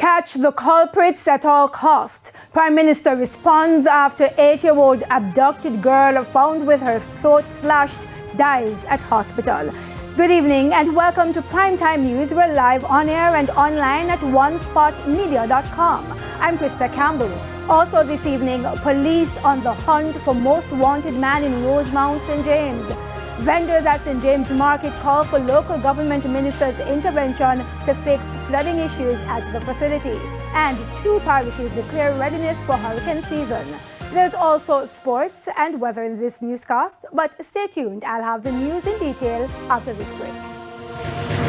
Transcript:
Catch the culprits at all cost. Prime Minister responds after 8-year-old abducted girl found with her throat slashed dies at hospital. Good evening and welcome to Primetime News. We're live on air and online at onespotmedia.com. I'm Krista Campbell. Also this evening, police on the hunt for most wanted man in Rosemount, St. James. Vendors at St. James Market call for local government ministers' intervention to fix flooding issues at the facility. And 2 parishes declare readiness for hurricane season. There's also sports and weather in this newscast, but stay tuned. I'll have the news in detail after this break.